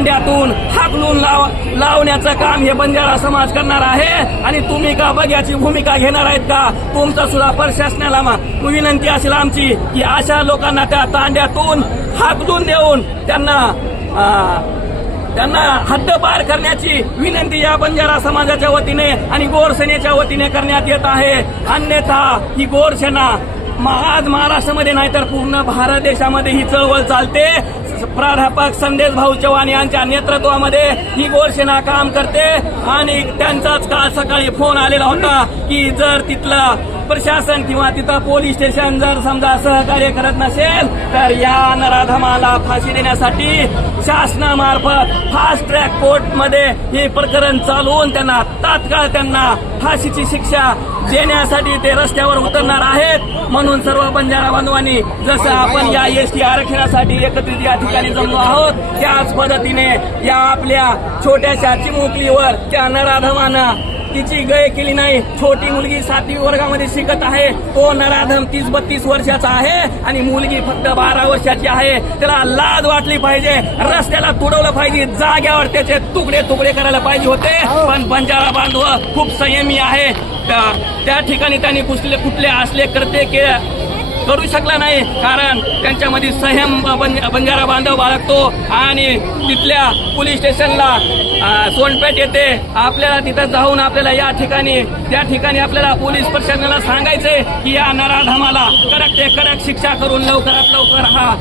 तांड्यातून हाकलून लाव लावण्याचं काम हे बंजारा समाज करणार आहे. आणि तुम्ही का बघ्याची भूमिका घेणार आहेत का? तुमचा सुद्धा प्रशासनाला मा- विनंती असेल आमची की अशा लोकांना त्या तांड्यातून हाकलून देऊन त्यांना त्यांना हद्दपार करण्याची विनंती या बंजारा समाजाच्या वतीने आणि गोरसेनेच्या वतीने करण्यात येत आहे. अन्यथा ही गोरसेना आज महाराष्ट्रामध्ये नाही तर पूर्ण भारत देशामध्ये ही चळवळ चालते. प्राध्यापक संदेश भाऊ चव्हाण यांच्या नेतृत्वामध्ये ही गोरसेना काम करते. आणि त्यांचाच काल सकाळी फोन आलेला होता की जर तिथला प्रशासन किंवा तिथं पोलीस स्टेशन जर समजा सहकार्य करत नसेल तर या नराधमाला फाशी देण्यासाठी शासनामार्फत फास्ट ट्रॅक कोर्टमध्ये हे प्रकरण चालवून त्यांना तात्काळ त्यांना फाशीची शिक्षा देण्यासाठी ते रस्त्यावर उतरणार आहेत. म्हणून सर्व बंजारा बांधवांनी जसं आपण या एसटी आरक्षणासाठी एकत्रित या ठिकाणी जमलो आहोत त्याच पद्धतीने या आपल्या छोट्याशा चिमुकलीवर त्या नराधमानं तिची गय केली नाही. छोटी मुलगी सातवी वर्गामध्ये शिकत आहे. तो नराधम तीस बत्तीस वर्षाचा आहे आणि मुलगी फक्त बारा वर्षाची आहे. त्याला लाज वाटली पाहिजे. रस्त्याला तुडवलं पाहिजे. जाग्यावर त्याचे तुकडे तुकडे करायला पाहिजे होते. पण बंजारा बांधव खूप संयमी आहे. त्या- त्या ठिकाणी त्यांनी कुठले कुठले असले करते के करू शकला नाही कारण त्यांच्यामध्ये संयम बंजारा बांधव बाळगतो आणि तिथल्या पोलीस स्टेशनला अं, सोनपेठ येते. आपल्याला तिथं जाऊन आपल्याला या ठिकाणी त्या ठिकाणी आपल्याला पोलीस प्रशासनाला सांगायचे की या नराधमाला कडक ते कडक शिक्षा करून लवकरात लवकर हा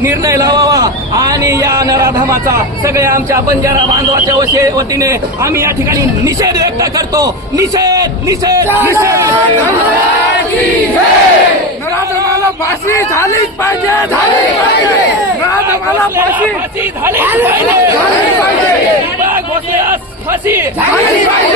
निर्णय लावावा. आणि या नराधमाचा सगळे आमच्या बंजारा बांधवाच्या वशे- वतीने आम्ही या ठिकाणी निषेध व्यक्त करतो. निषेध निषेध निषेध! फाशी झाली पाहिजे आम्हाला फाशी झाली पाहिजे